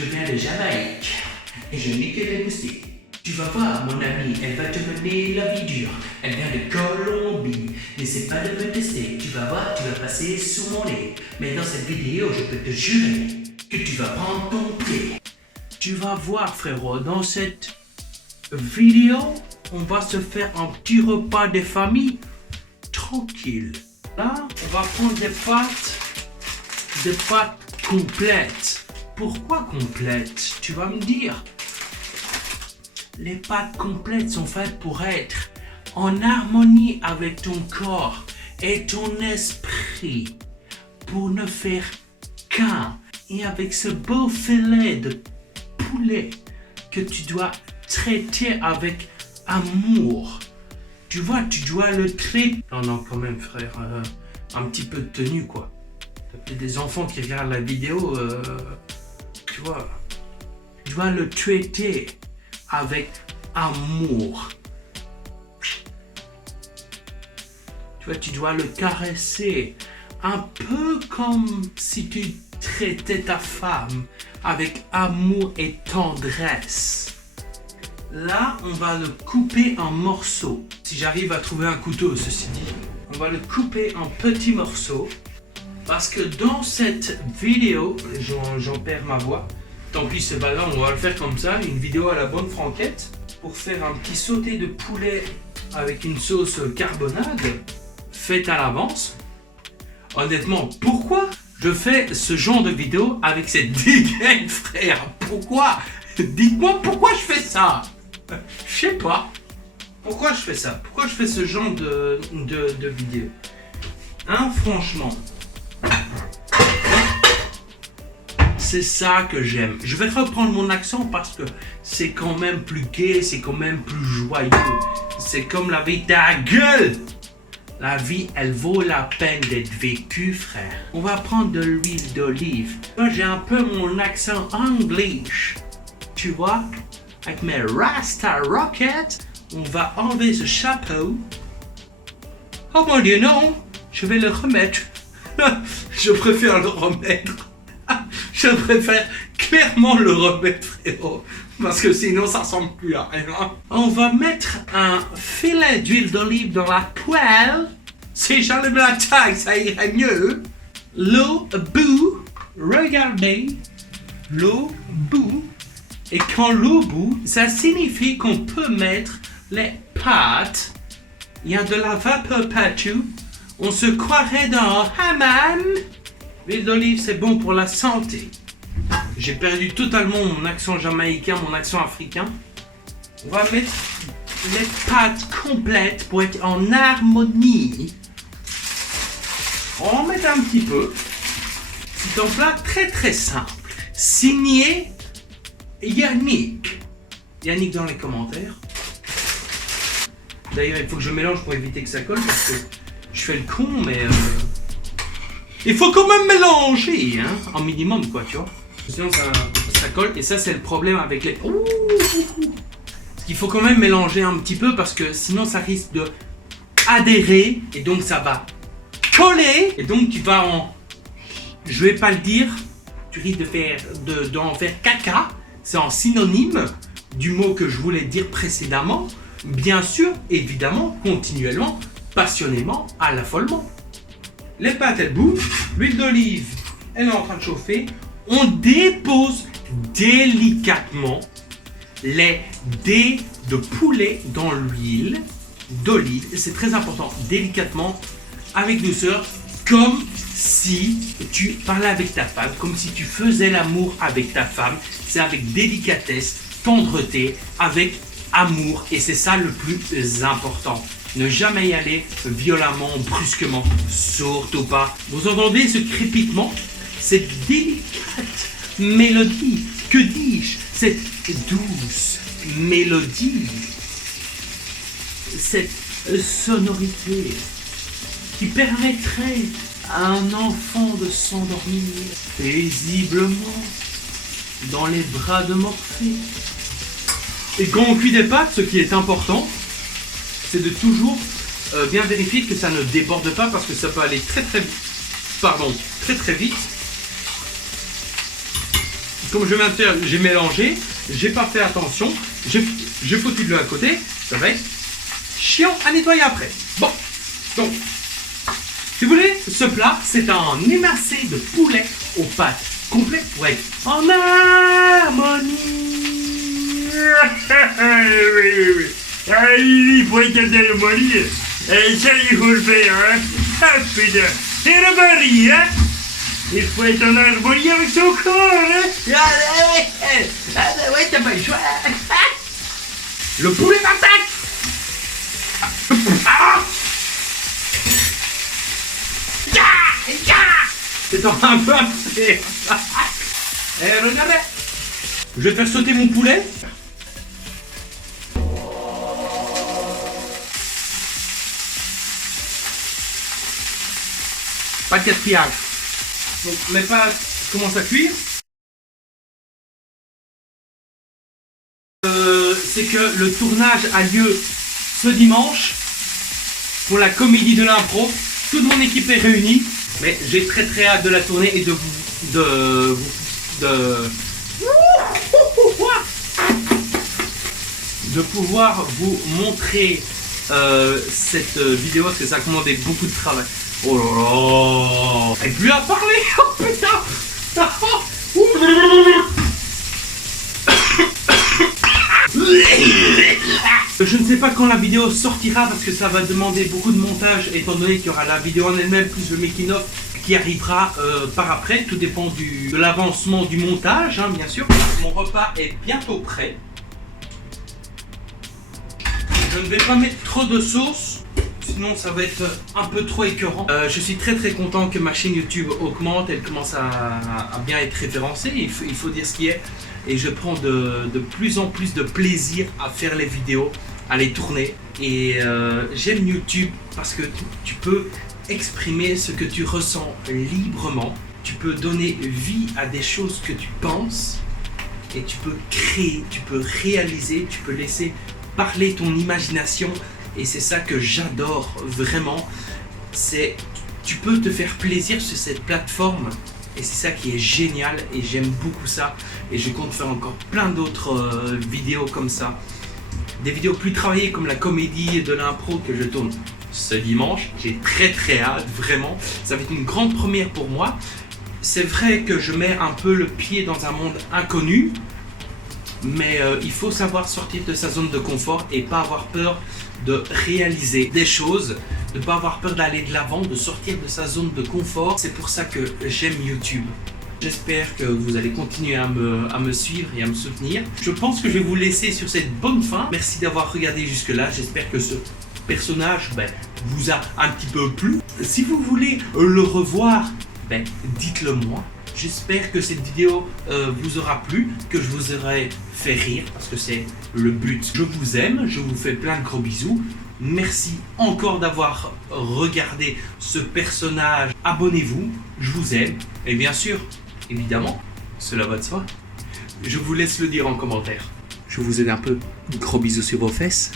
Je viens de Jamaïque et je n'ai que des moustiques. Tu vas voir, mon ami, elle va te mener la vie dure. Elle vient de Colombie. N'essaie pas de me tester. Tu vas voir, tu vas passer sous mon nez. Mais dans cette vidéo, je peux te jurer que tu vas prendre ton pied. Tu vas voir, frérot, dans cette vidéo, on va se faire un petit repas de famille tranquille. Là, on va prendre des pâtes complètes. Pourquoi complètes? Tu vas me dire. Les pâtes complètes sont faites pour être en harmonie avec ton corps et ton esprit, pour ne faire qu'un. Et avec ce beau filet de poulet que tu dois traiter avec amour. Tu vois, tu dois le traiter. Non, quand même, frère, un petit peu de tenue, quoi. T'as peut-être des enfants qui regardent la vidéo, tu vois. Tu dois le traiter avec amour. Tu vois, tu dois le caresser un peu comme si tu traitais ta femme avec amour et tendresse. Là, on va le couper en morceaux. Si j'arrive à trouver un couteau, ceci dit, on va le couper en petits morceaux. Parce que dans cette vidéo, j'en perds ma voix. Tant pis, c'est pas grave, on va le faire comme ça, une vidéo à la bonne franquette pour faire un petit sauté de poulet avec une sauce carbonade faite à l'avance. Honnêtement, pourquoi je fais ce genre de vidéo avec cette dégaine, frère? Pourquoi? Dites-moi pourquoi je fais ça. Je sais pas. Pourquoi je fais ça? Pourquoi je fais ce genre de vidéo? Hein, franchement. C'est ça que j'aime. Je vais reprendre mon accent parce que c'est quand même plus gai, c'est quand même plus joyeux. C'est comme la vie, ta gueule! La vie, elle vaut la peine d'être vécue, frère. On va prendre de l'huile d'olive. Moi, j'ai un peu mon accent anglais. Tu vois? Avec mes Rasta Rockets, on va enlever ce chapeau. Oh mon Dieu, non! Je vais le remettre. Je préfère le remettre. Je préfère clairement le remettre, frérot, parce que sinon ça ressemble plus à rien. On va mettre un filet d'huile d'olive dans la poêle. Si j'enlève la taille, ça irait mieux. L'eau bout, regardez, l'eau bout. Et quand l'eau bout, ça signifie qu'on peut mettre les pâtes. Il y a de la vapeur partout. On se croirait dans un hammam. L'huile d'olive, c'est bon pour la santé. J'ai perdu totalement mon accent jamaïcain, mon accent africain. On va mettre les pâtes complètes pour être en harmonie. On va en mettre un petit peu. C'est un plat très très simple. Signé Yannick. Yannick dans les commentaires. D'ailleurs, il faut que je mélange pour éviter que ça colle parce que je fais le con, mais... il faut quand même mélanger, hein, en minimum, quoi, tu vois. Sinon, ça colle. Et ça, c'est le problème avec les... Parce qu'il faut quand même mélanger un petit peu parce que sinon, ça risque de adhérer. Et donc, ça va coller. Et donc, tu vas en... Je vais pas le dire. Tu risques d'en faire caca. C'est en synonyme du mot que je voulais dire précédemment. Bien sûr, évidemment, continuellement, passionnément, à l'affolement. Les pâtes, elles bouffent. L'huile d'olive, elle est en train de chauffer. On dépose délicatement les dés de poulet dans l'huile d'olive. C'est très important, délicatement, avec douceur, comme si tu parlais avec ta femme, comme si tu faisais l'amour avec ta femme. C'est avec délicatesse, tendreté, avec amour. Et c'est ça le plus important. Ne jamais y aller violemment, brusquement, surtout pas. Vous entendez ce crépitement? Cette délicate mélodie, que dis-je? Cette douce mélodie, cette sonorité qui permettrait à un enfant de s'endormir paisiblement dans les bras de Morphée. Et quand on cuit des pâtes, ce qui est important, c'est de toujours bien vérifier que ça ne déborde pas parce que ça peut aller très très vite. comme je viens de faire, j'ai mélangé, j'ai pas fait attention, j'ai foutu de l'eau à côté, ça va être chiant à nettoyer après. Bon, donc, si vous voulez, ce plat, c'est un émincé de poulet aux pâtes complet pour être en harmonie. Oui. Ah, il faut écarter le mari. Et ça, il faut le faire, hein. Ah, putain. C'est le mari, hein. Il faut être en harmonie avec son corps, hein. Ouais, t'as pas le choix. Le poulet m'attaque. C'est un peu après. Eh, regardez. Je vais faire sauter mon poulet. Pas de gaspillage. Donc mes pâtes commencent à cuire. C'est que le tournage a lieu ce dimanche pour la comédie de l'impro. Toute mon équipe est réunie, mais j'ai très hâte de la tourner et de pouvoir vous montrer cette vidéo parce que ça a commandé beaucoup de travail. Oh là là! Et plus à parler! Oh putain! Je ne sais pas quand la vidéo sortira parce que ça va demander beaucoup de montage étant donné qu'il y aura la vidéo en elle-même plus le making-of qui arrivera par après. Tout dépend de l'avancement du montage, hein, bien sûr. Mon repas est bientôt prêt. Je ne vais pas mettre trop de sauce. Sinon ça va être un peu trop écœurant. Je suis très content que ma chaîne YouTube augmente, elle commence à bien être référencée, il faut dire ce qui est. Et je prends de plus en plus de plaisir à faire les vidéos, à les tourner. Et j'aime YouTube parce que tu peux exprimer ce que tu ressens librement. Tu peux donner vie à des choses que tu penses. Et tu peux créer, tu peux réaliser, tu peux laisser parler ton imagination. Et c'est ça que j'adore vraiment, c'est tu peux te faire plaisir sur cette plateforme et c'est ça qui est génial et j'aime beaucoup ça et je compte faire encore plein d'autres vidéos comme ça, des vidéos plus travaillées comme la comédie et de l'impro que je tourne ce dimanche. J'ai très hâte, vraiment, ça va être une grande première pour moi. C'est vrai que je mets un peu le pied dans un monde inconnu, mais il faut savoir sortir de sa zone de confort et pas avoir peur de réaliser des choses, de ne pas avoir peur d'aller de l'avant, de sortir de sa zone de confort. C'est pour ça que j'aime YouTube. J'espère que vous allez continuer à me suivre et à me soutenir. Je pense que je vais vous laisser sur cette bonne fin. Merci d'avoir regardé jusque là. J'espère que ce personnage vous a un petit peu plu. Si vous voulez le revoir, dites-le moi. J'espère que cette vidéo vous aura plu, que je vous aurai fait rire, parce que c'est le but. Je vous aime, je vous fais plein de gros bisous. Merci encore d'avoir regardé ce personnage. Abonnez-vous, je vous aime. Et bien sûr, évidemment, cela va de soi. Je vous laisse le dire en commentaire. Je vous aide un peu. Gros bisous sur vos fesses.